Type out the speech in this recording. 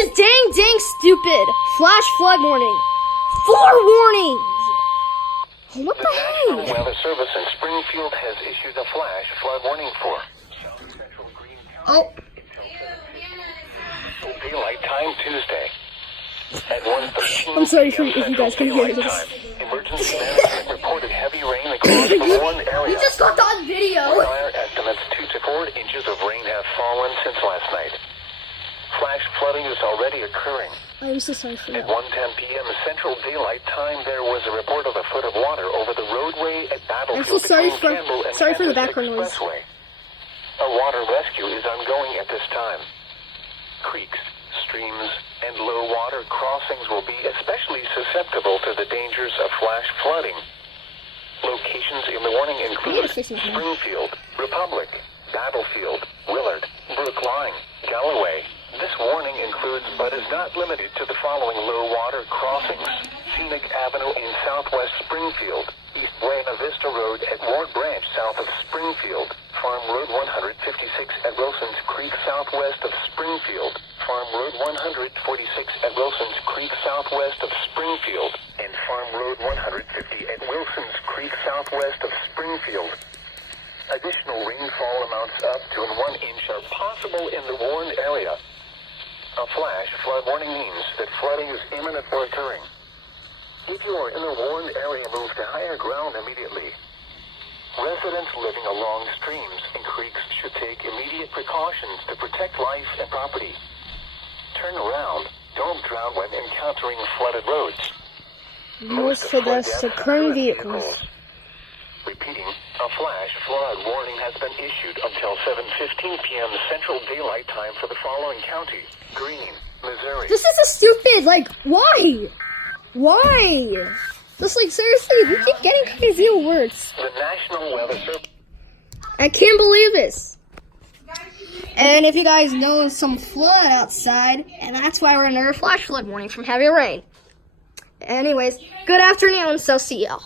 is dang stupid. Flash flood warning. 4 warnings. What the National heck? Weather Service in Springfield has issued a flash flood warning for Oh, daylight time Tuesday. At 1:13 I'm sorry for p.m. if you guys can Central hear Daylight this. Time, emergency management reported heavy rain across the Warren area. you just got that on video. Fire estimates 2 to 4 inches of rain have fallen since last night. Flash flooding is already occurring. I'm so sorry for At that. 1:10 p.m. Central Daylight Time, there was a report of a foot of water over the roadway at Battlefield I'm so sorry between Campbell and for the Kansas background noise. Expressway. A water rescue is ongoing at this time. Creeks, streams, and low water crossings will be especially susceptible to the dangers of flash flooding. Locations in the warning include Springfield, Republic, Battlefield, Willard, Brookline, Galloway. This warning includes but is not limited to the following low water crossings: Scenic Avenue in southwest Springfield, East Buena Vista Road at Ward Branch south of Springfield, Farm Road 156 at Wilson's Creek southwest of Springfield, Farm Road 146 at Wilson's Creek southwest of Springfield, and Farm Road 150 at Wilson's Creek southwest of Springfield. Additional rainfall amounts up to 1 inch are possible in the Warren area. A flash flood warning means that flooding is imminent or occurring. If you are in the Warren area, move to higher ground immediately. Residents living along streams and creeks should take immediate precautions to protect life and property. Turn around. Don't drown when encountering flooded roads. Most of the occurring vehicles. Repeating, a flash flood warning has been issued until 7:15 p.m. Central Daylight Time for the following counties: Greene, Missouri. This is a stupid, like, why? Why? Just like, seriously, we keep getting crazy alerts. The National Weather Service. I can't believe this. And if you guys know some flood outside, and that's why we're under a flash flood warning from heavy rain. Anyways, good afternoon, so see y'all.